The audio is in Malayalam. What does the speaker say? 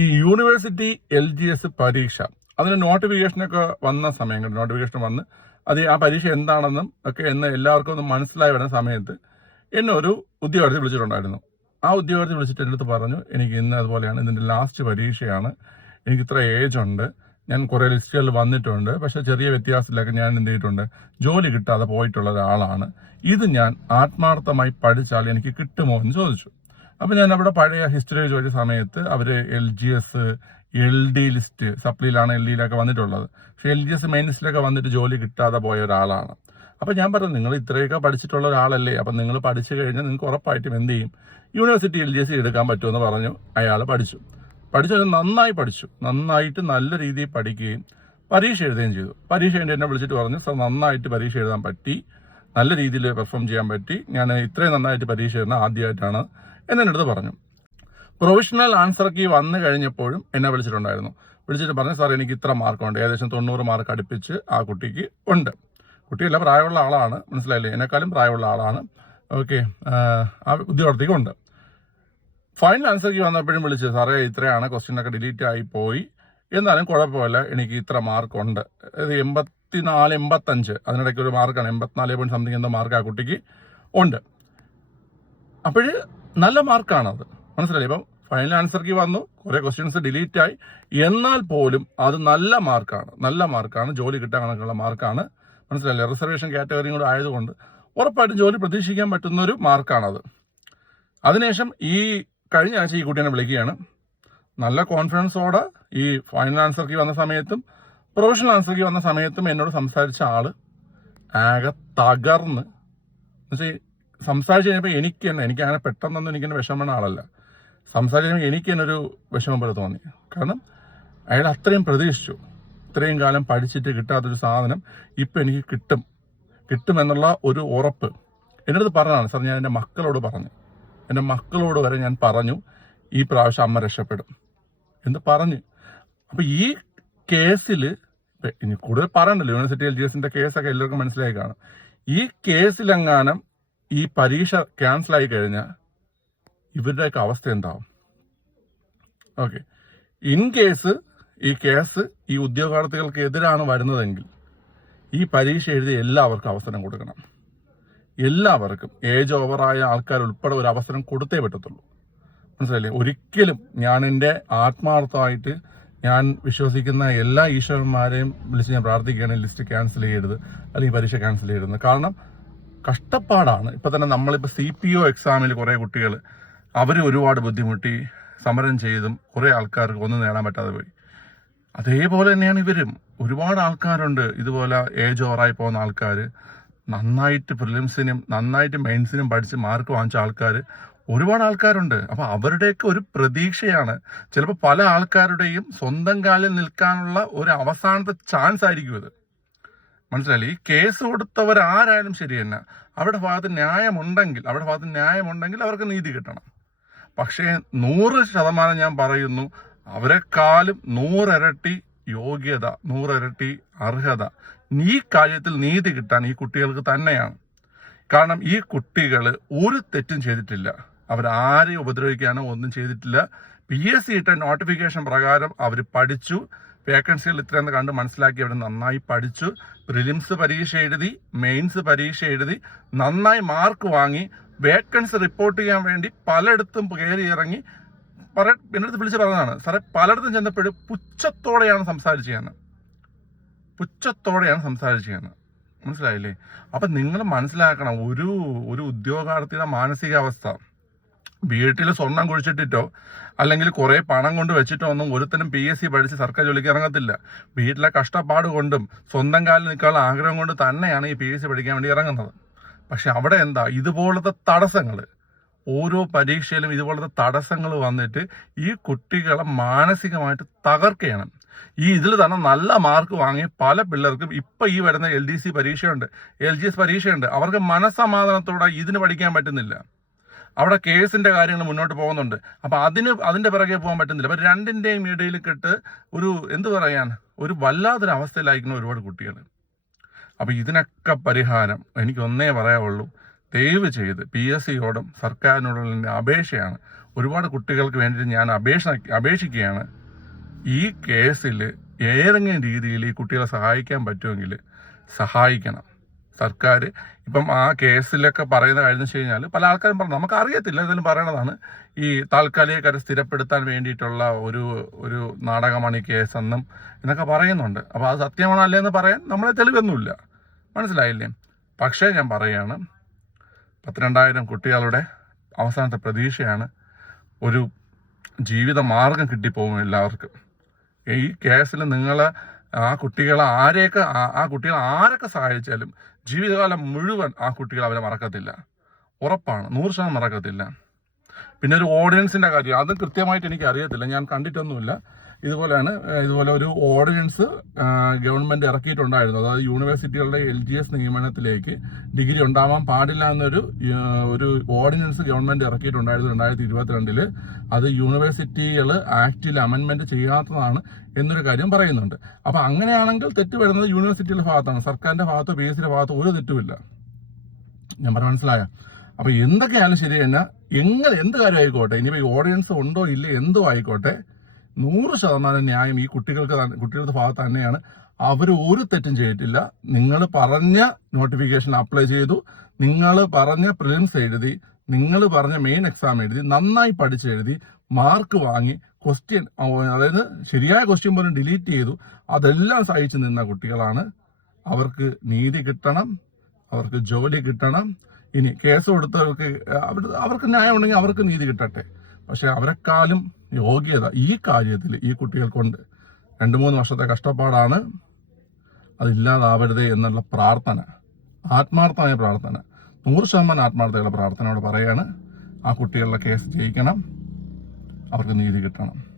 ഈ യൂണിവേഴ്സിറ്റി എൽ ജി എസ് പരീക്ഷ. അതിന് നോട്ടിഫിക്കേഷനൊക്കെ വന്ന സമയം നോട്ടിഫിക്കേഷൻ വന്ന് അത് ആ പരീക്ഷ എന്താണെന്നും ഒക്കെ എന്ന് എല്ലാവർക്കും ഒന്ന് മനസ്സിലായി വരുന്ന സമയത്ത് എന്നെ ഒരു ഉദ്യോഗാർത്ഥി വിളിച്ചിട്ടുണ്ടായിരുന്നു. ആ ഉദ്യോഗാർത്ഥി വിളിച്ചിട്ട് എന്റെ അടുത്ത് പറഞ്ഞു എനിക്ക് ഇന്ന് അതുപോലെയാണ് ഇതിന്റെ ലാസ്റ്റ് പരീക്ഷയാണ്. എനിക്ക് ഇത്ര ഏജ് ഉണ്ട്. ഞാൻ കുറേ ലിസ്റ്റുകളിൽ വന്നിട്ടുണ്ട്. പക്ഷേ ചെറിയ വ്യത്യാസത്തിലൊക്കെ ഞാൻ എന്ത് ചെയ്തിട്ടുണ്ട്? ജോലി കിട്ടാതെ പോയിട്ടുള്ള ഒരാളാണ്. ഇത് ഞാൻ ആത്മാർത്ഥമായി പഠിച്ചാൽ എനിക്ക് കിട്ടുമോ? എന്ന് ചോദിച്ചു. അപ്പൊ ഞാൻ അവിടെ പഴയ ഹിസ്റ്ററി ചോദിച്ച സമയത്ത് അവർ L G S L D list സപ്ലിയിലാണ് L ഡിയിലൊക്കെ വന്നിട്ടുള്ളത്. പക്ഷെ എൽ ജി എസ് മെയിൻ ലിസ്റ്റിലൊക്കെ വന്നിട്ട് ജോലി കിട്ടാതെ പോയ ഒരാളാണ്. അപ്പൊ ഞാൻ പറഞ്ഞു നിങ്ങൾ ഇത്രയൊക്കെ പഠിച്ചിട്ടുള്ള ഒരാളല്ലേ? അപ്പൊ നിങ്ങൾ പഠിച്ചു കഴിഞ്ഞാൽ നിങ്ങൾക്ക് ഉറപ്പായിട്ടും എന്ത് ചെയ്യും? യൂണിവേഴ്സിറ്റി എൽ ജി എസ് എടുക്കാൻ പറ്റുമെന്ന് പറഞ്ഞു അയാൾ പഠിച്ചു. പഠിച്ചത് നന്നായി പഠിച്ചു. നന്നായിട്ട് നല്ല രീതിയിൽ പഠിക്കുകയും പരീക്ഷ എഴുതുകയും ചെയ്തു. പരീക്ഷ കഴിഞ്ഞ് എന്നെ വിളിച്ചിട്ട് പറഞ്ഞു സാർ നന്നായിട്ട് പരീക്ഷ എഴുതാൻ പറ്റി. നല്ല രീതിയിൽ പെർഫോം ചെയ്യാൻ പറ്റി. ഞാൻ ഇത്രയും നന്നായിട്ട് പരീക്ഷ എഴുതുന്ന ആദ്യമായിട്ടാണ് എന്നെ അടുത്ത് പറഞ്ഞു. പ്രൊഫഷണൽ ആൻസർ കീ വന്നു കഴിഞ്ഞപ്പോഴും എന്നെ വിളിച്ചിട്ടുണ്ടായിരുന്നു. വിളിച്ചിട്ട് പറഞ്ഞു സാർ എനിക്ക് ഇത്ര മാർക്കുണ്ട് ഏകദേശം തൊണ്ണൂറ് മാർക്ക് അടുപ്പിച്ച് ആ കുട്ടിക്ക് ഉണ്ട്. കുട്ടിയല്ല പ്രായമുള്ള ആളാണ്. മനസ്സിലായില്ലേ? എന്നെക്കാളും പ്രായമുള്ള ആളാണ്. ഓക്കെ ആ ഉദ്യോഗാർത്ഥിക്ക് ഉണ്ട്. ഫൈനൽ ആൻസർ കീ വന്നപ്പോഴും വിളിച്ചു സാറേ ഇത്രയാണ്. ക്വസ്റ്റ്യൻ ഒക്കെ ഡിലീറ്റ് ആയി പോയി. എന്നാലും കുഴപ്പമില്ല. എനിക്ക് ഇത്ര മാർക്ക് ഉണ്ട്. ഇത് എൺപത്തിനാല് എൺപത്തഞ്ച്. അതിനിടയ്ക്ക് ഒരു മാർക്കാണ് എൺപത്തിനാല് പോയിന്റ് സംതിങ് എന്തോ മാർക്ക് ആ കുട്ടിക്ക് ഉണ്ട്. അപ്പോഴ് നല്ല മാർക്കാണത്. മനസ്സിലായി ഇപ്പം ഫൈനൽ ആൻസർക്ക് വന്നു കുറെ ക്വസ്റ്റ്യൻസ് ഡിലീറ്റ് ആയി. എന്നാൽ പോലും അത് നല്ല മാർക്കാണ്. നല്ല മാർക്കാണ്. ജോലി കിട്ടാൻ കണക്കുള്ള മാർക്കാണ്. മനസ്സിലായില്ലേ? റിസർവേഷൻ കാറ്റഗറിയും കൂടെ ആയതുകൊണ്ട് ഉറപ്പായിട്ടും ജോലി പ്രതീക്ഷിക്കാൻ പറ്റുന്ന ഒരു മാർക്കാണത്. അതിനുശേഷം ഈ കഴിഞ്ഞ ആഴ്ച ഈ കുട്ടീനെ വിളിക്കുകയാണ്. നല്ല കോൺഫിഡൻസോടെ ഈ ഫൈനൽ ആൻസർക്ക് വന്ന സമയത്തും പ്രൊഫഷണൽ ആൻസർക്ക് വന്ന സമയത്തും എന്നോട് സംസാരിച്ച ആൾ ആകെ തകർന്ന്. എന്നുവെച്ചാൽ സംസാരിച്ച് കഴിഞ്ഞപ്പോൾ എനിക്ക് തന്നെ എനിക്ക് അങ്ങനെ പെട്ടെന്നൊന്നും എനിക്ക് തന്നെ വിഷമമുള്ള ആളല്ല. സംസാരിച്ച് എനിക്ക് തന്നെ ഒരു വിഷമം പോലെ തോന്നി. കാരണം അയാൾ അത്രയും പ്രതീക്ഷിച്ചു. ഇത്രയും കാലം പഠിച്ചിട്ട് കിട്ടാത്തൊരു സാധനം ഇപ്പം എനിക്ക് കിട്ടും. കിട്ടുമെന്നുള്ള ഒരു ഉറപ്പ്. എന്റെ അടുത്ത് പറഞ്ഞതാണ് സാർ ഞാൻ എന്റെ മക്കളോട് പറഞ്ഞു. എന്റെ മക്കളോട് വരെ ഞാൻ പറഞ്ഞു ഈ പ്രാവശ്യം അമ്മ രക്ഷപ്പെടും. എന്ന് പറഞ്ഞ്. അപ്പോൾ ഈ കേസിൽ ഇനി കൂടുതൽ പറയണ്ടല്ലോ യൂണിവേഴ്സിറ്റി എൽ ജി എസിന്റെ കേസൊക്കെ എല്ലാവർക്കും മനസ്സിലായി കാണും. ഈ കേസിലെങ്ങാനും ഈ പരീക്ഷ ക്യാൻസൽ ആയി കഴിഞ്ഞാൽ ഇവരുടെയൊക്കെ അവസ്ഥ എന്താവും? ഓക്കെ ഇൻ കേസ് ഈ കേസ് ഈ ഉദ്യോഗാർത്ഥികൾക്ക് എതിരാണ് വരുന്നതെങ്കിൽ ഈ പരീക്ഷ എഴുതി എല്ലാവർക്കും അവസരം കൊടുക്കണം. എല്ലാവർക്കും ഏജ് ഓവറായ ആൾക്കാർ ഉൾപ്പെടെ ഒരു അവസരം കൊടുത്തേ പറ്റത്തുള്ളൂ. മനസ്സിലായില്ലേ? ഒരിക്കലും ഞാൻ എന്റെ ആത്മാർത്ഥമായിട്ട് ഞാൻ വിശ്വസിക്കുന്ന എല്ലാ ഈശ്വരന്മാരെയും വിളിച്ച് ഞാൻ പ്രാർത്ഥിക്കുകയാണ് ലിസ്റ്റ് ക്യാൻസൽ ചെയ്യരുത് അല്ലെങ്കിൽ പരീക്ഷ ക്യാൻസൽ ചെയ്യരുത്. കാരണം കഷ്ടപ്പാടാണ്. ഇപ്പം തന്നെ നമ്മളിപ്പോൾ സി പി ഒ എക്സാമിൽ കുറേ കുട്ടികൾ അവർ ഒരുപാട് ബുദ്ധിമുട്ടി സമരം ചെയ്തും കുറേ ആൾക്കാർക്ക് ഒന്നും നേടാൻ പറ്റാതെ പോയി. അതേപോലെ തന്നെയാണ് ഇവരും. ഒരുപാട് ആൾക്കാരുണ്ട്. ഇതുപോലെ ഏജ് ഓവറായി പോകുന്ന ആൾക്കാർ നന്നായിട്ട് പ്രിലിംസിനും നന്നായിട്ട് മെയിൻസിനും പഠിച്ച് മാർക്ക് വാങ്ങിച്ച ആൾക്കാർ ഒരുപാട് ആൾക്കാരുണ്ട്. അപ്പോൾ അവരുടെയൊക്കെ ഒരു പ്രതീക്ഷയാണ്. ചിലപ്പോൾ പല ആൾക്കാരുടെയും സ്വന്തം കാലിൽ നിൽക്കാനുള്ള ഒരു അവസാനത്തെ ചാൻസ് ആയിരിക്കും ഇത്. മനസ്സിലായില്ലേ? ഈ കേസ് കൊടുത്തവർ ആരായാലും ശരി തന്നെ. അവരുടെ ഭാഗത്ത് ന്യായമുണ്ടെങ്കിൽ അവരുടെ ഭാഗത്ത് ന്യായമുണ്ടെങ്കിൽ അവർക്ക് നീതി കിട്ടണം. പക്ഷേ നൂറ് ശതമാനം ഞാൻ പറയുന്നു അവരെക്കാളും നൂറിരട്ടി യോഗ്യത നൂറിരട്ടി അർഹത ഈ കാര്യത്തിൽ നീതി കിട്ടാൻ ഈ കുട്ടികൾക്ക് തന്നെയാണ്. കാരണം ഈ കുട്ടികൾ ഒരു തെറ്റും ചെയ്തിട്ടില്ല. അവരാരെയും ഉപദ്രവിക്കാനോ ഒന്നും ചെയ്തിട്ടില്ല. പി എസ് സി ഇട്ട നോട്ടിഫിക്കേഷൻ പ്രകാരം അവർ പഠിച്ചു. വേക്കൻസികൾ ഇത്രയെന്ന് കണ്ട് മനസ്സിലാക്കി അവർ നന്നായി പഠിച്ചു. പ്രിലിംസ് പരീക്ഷ എഴുതി മെയിൻസ് പരീക്ഷ എഴുതി നന്നായി മാർക്ക് വാങ്ങി. വേക്കൻസി റിപ്പോർട്ട് ചെയ്യാൻ വേണ്ടി പലയിടത്തും കയറി ഇറങ്ങി. പറ എന്നടുത്ത് വിളിച്ച് പറഞ്ഞതാണ് സാറേ പലയിടത്തും ചെന്നപ്പോഴും പുച്ഛത്തോടെയാണ് സംസാരിച്ചതെന്ന് പുച്ഛത്തോടെയാണ് ചെയ്യുന്നത് മനസ്സിലായില്ലേ? അപ്പം നിങ്ങൾ മനസ്സിലാക്കണം ഒരു ഒരു ഉദ്യോഗാർത്ഥിയുടെ മാനസികാവസ്ഥ. വീട്ടിൽ സ്വർണം കുഴിച്ചിട്ടിട്ടോ അല്ലെങ്കിൽ കുറേ പണം കൊണ്ട് വെച്ചിട്ടോ ഒന്നും ഒരുത്തനും പി എസ് സി പഠിച്ച് സർക്കാർ ജോലിക്ക് ഇറങ്ങത്തില്ല. വീട്ടിലെ കഷ്ടപ്പാട് കൊണ്ടും സ്വന്തം കാലിൽ നിൽക്കാനുള്ള ആഗ്രഹം കൊണ്ട് തന്നെയാണ് ഈ പി എസ് സി പഠിക്കാൻ വേണ്ടി ഇറങ്ങുന്നത്. പക്ഷെ അവിടെ എന്താ? ഇതുപോലത്തെ തടസ്സങ്ങൾ ഓരോ പരീക്ഷയിലും ഇതുപോലത്തെ തടസ്സങ്ങൾ വന്നിട്ട് ഈ കുട്ടികളെ മാനസികമായിട്ട് തകർക്കുകയാണ്. ഈ ഇതിൽ തന്നെ നല്ല മാർക്ക് വാങ്ങിയ പല പിള്ളേർക്കും ഇപ്പം ഈ വരുന്ന എൽ ഡി സി പരീക്ഷയുണ്ട്. എൽ ജി എസ് പരീക്ഷയുണ്ട്. അവർക്ക് മനസ്സമാധാനത്തോടെ ഇതിന് പഠിക്കാൻ പറ്റുന്നില്ല. അവിടെ കേസിന്റെ കാര്യങ്ങൾ മുന്നോട്ട് പോകുന്നുണ്ട്. അപ്പൊ അതിന് അതിന്റെ പിറകെ പോകാൻ പറ്റുന്നില്ല. അപ്പൊ രണ്ടിന്റെയും ഇടയിൽ കെട്ട് ഒരു എന്ത് പറയാൻ? ഒരു വല്ലാത്തൊരു അവസ്ഥയിലായിരിക്കുന്ന ഒരുപാട് കുട്ടികൾ അപ്പൊ ഇതിനൊക്കെ പരിഹാരം എനിക്ക് ഒന്നേ പറയാവുള്ളൂ. ദയവ് ചെയ്ത് പി എസ് സിയോടും സർക്കാരിനോടുള്ള എന്റെ അപേക്ഷയാണ്. ഒരുപാട് കുട്ടികൾക്ക് വേണ്ടിയിട്ട് ഞാൻ അപേക്ഷ അപേക്ഷിക്കുകയാണ്. ഈ കേസിൽ ഏതെങ്കിലും രീതിയിൽ ഈ കുട്ടികളെ സഹായിക്കാൻ പറ്റുമെങ്കിൽ സഹായിക്കണം. സർക്കാർ ഇപ്പം ആ കേസിലൊക്കെ പറയുന്ന കഴിഞ്ഞു കഴിഞ്ഞാൽ പല ആൾക്കാരും പറഞ്ഞു നമുക്ക് അറിയത്തില്ല ഇതിലും പറയണതാണ്. ഈ താൽക്കാലികക്കാരെ സ്ഥിരപ്പെടുത്താൻ വേണ്ടിയിട്ടുള്ള ഒരു ഒരു നാടകമാണ് ഈ കേസ് എന്നും എന്നൊക്കെ പറയുന്നുണ്ട്. അപ്പോൾ അത് സത്യമാണോ അല്ലേ എന്ന് പറയാൻ നമ്മളെ തെളിവൊന്നുമില്ല. മനസ്സിലായില്ലേ? പക്ഷേ ഞാൻ പറയുകയാണ് പത്തിരണ്ടായിരം കുട്ടികളുടെ അവസാനത്തെ പ്രതീക്ഷയാണ് ഒരു ജീവിത മാർഗം കിട്ടിപ്പോകും എല്ലാവർക്കും. ഈ കേസിൽ നിങ്ങൾ ആ കുട്ടികളെ ആരെയൊക്കെ ആ കുട്ടികളെ ആരൊക്കെ സഹായിച്ചാലും ജീവിതകാലം മുഴുവൻ ആ കുട്ടികൾ അവരെ മറക്കത്തില്ല. ഉറപ്പാണ്. നൂറ് ശതമാനം മറക്കത്തില്ല. പിന്നെ ഒരു ഓർഡിനൻസിന്റെ കാര്യം. അത് കൃത്യമായിട്ട് എനിക്ക് അറിയത്തില്ല ഞാൻ കണ്ടിട്ടൊന്നുമില്ല. ഇതുപോലെയാണ് ഇതുപോലെ ഒരു ഓർഡിനൻസ് ഗവൺമെന്റ് ഇറക്കിയിട്ടുണ്ടായിരുന്നു. അതായത് യൂണിവേഴ്സിറ്റികളുടെ എൽ ജി എസ് നിയമനത്തിലേക്ക് ഡിഗ്രി ഉണ്ടാവാൻ പാടില്ല എന്നൊരു ഒരു ഓർഡിനൻസ് ഗവൺമെന്റ് ഇറക്കിയിട്ടുണ്ടായിരുന്നു രണ്ടായിരത്തി ഇരുപത്തിരണ്ടിൽ അത് യൂണിവേഴ്സിറ്റികൾ ആക്ടിൽ അമെന്റ്മെന്റ് ചെയ്യാത്തതാണ് എന്നൊരു കാര്യം പറയുന്നുണ്ട്. അപ്പൊ അങ്ങനെയാണെങ്കിൽ തെറ്റ് വരുന്നത് യൂണിവേഴ്സിറ്റിയുടെ ഭാഗത്താണ്. സർക്കാരിന്റെ ഭാഗത്തോ പി എസ് സിയുടെ ഭാഗത്തോ ഒരു തെറ്റുമില്ല. ഞാൻ പറഞ്ഞ മനസ്സിലായ? അപ്പൊ എന്തൊക്കെയാലും ശരി തന്നെ എങ്ങനെ എന്ത് കാര്യം ആയിക്കോട്ടെ ഇനിയിപ്പോ ഈ ഓഡിയൻസ് ഉണ്ടോ ഇല്ലേ എന്തോ ആയിക്കോട്ടെ നൂറ് ശതമാനം ന്യായം ഈ കുട്ടികൾക്ക് കുട്ടികളുടെ ഭാഗത്ത് തന്നെയാണ്. അവർ ഒരു തെറ്റും ചെയ്തിട്ടില്ല. നിങ്ങൾ പറഞ്ഞ നോട്ടിഫിക്കേഷൻ അപ്ലൈ ചെയ്തു. നിങ്ങൾ പറഞ്ഞ പ്രിലിംസ് എഴുതി. നിങ്ങൾ പറഞ്ഞ മെയിൻ എക്സാം എഴുതി. നന്നായി പഠിച്ചെഴുതി മാർക്ക് വാങ്ങി. ക്വസ്റ്റ്യൻ അതായത് ശരിയായ ക്വസ്റ്റ്യൻ പോലും ഡിലീറ്റ് ചെയ്തു. അതെല്ലാം സഹിച്ചു നിന്ന കുട്ടികളാണ്. അവർക്ക് നീതി കിട്ടണം. അവർക്ക് ജോലി കിട്ടണം. ഇനി കേസ് കൊടുത്തവർക്ക് അവർ അവർക്ക് ന്യായം ഉണ്ടെങ്കിൽ അവർക്ക് നീതി കിട്ടട്ടെ. പക്ഷെ അവരെക്കാളും യോഗ്യത ഈ കാര്യത്തിൽ ഈ കുട്ടികൾക്കുണ്ട് രണ്ട് മൂന്ന് വർഷത്തെ കഷ്ടപ്പാടാണ്. അതില്ലാതാവരുത് എന്നുള്ള പ്രാർത്ഥന ആത്മാർത്ഥമായ പ്രാർത്ഥന നൂറ് ശതമാനം ആത്മാർത്ഥതയുള്ള പ്രാർത്ഥനയോട് പറയാണ് ആ കുട്ടികളുടെ കേസ് ജയിക്കണം അവർക്ക് നീതി കിട്ടണം.